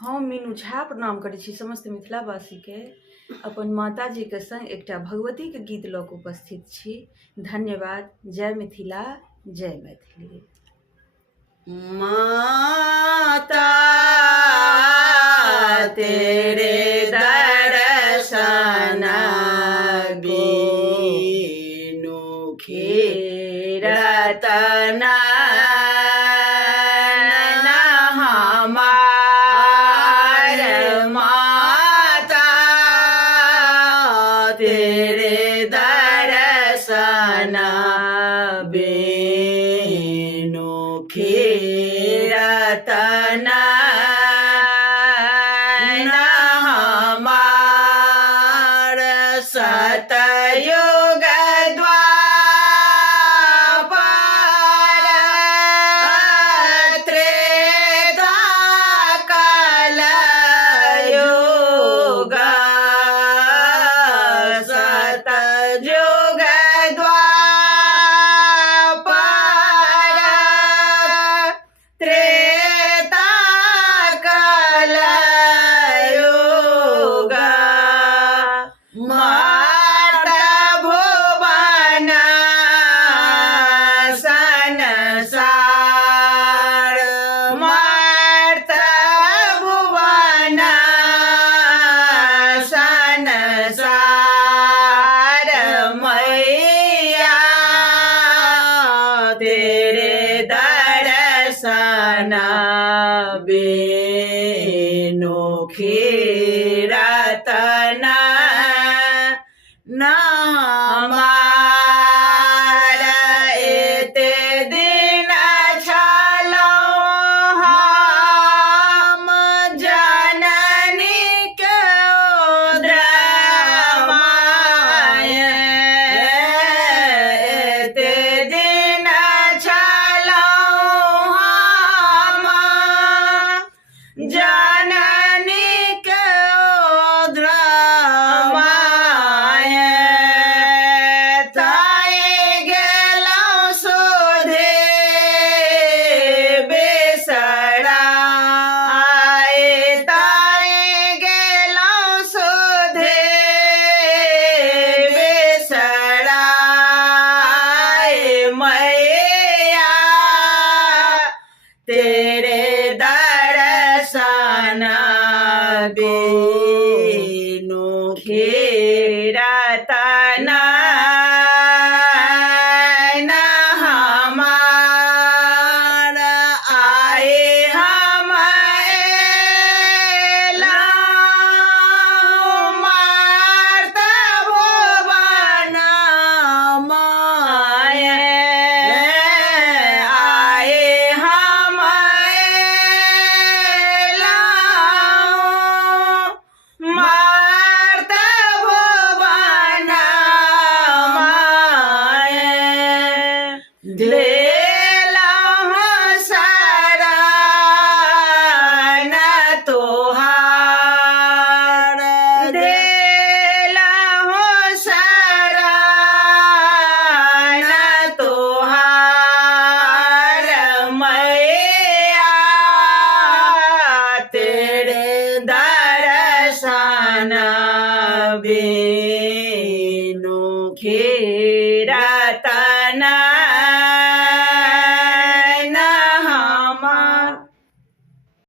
हम मीनू झा प्रणाम करै छी समस्त मिथिलावासी के। अपन माताजी के संग एकटा भगवती के गीत लऽ कऽ उपस्थित छी। धन्यवाद। जय मिथिला, जय मैथिली। माता तेरे दर्शन बिनु खीरत तेरे दर्शन बिनु खीरत नैन हमार सतयुग द्वापर त्रेता कलयुग सतयुग द्वापर त्रेता कलयुग मार्त भुवन संसार मार्त भुवन संसार मैया तेरे दर्शन बिनु खीरत नैन हमार एते दिन छलहुँ हम जननी के उद्रमाय एते दिन छलहुँ हम जननी के उद्रमाय ताई गेलहुँ सुधे बिसराय ताई गेलहुँ सुधे बिसराय मैया तेरे दर्शन बिनु खीरत नैन हमार आए हम एलहुँ मार्त भुवन माय आए हम एलहुँ मार्त भुवन माय देलहुँ शरण तोहार देलहुँ शरण तोहार मैया तेरे दर्शन बिनु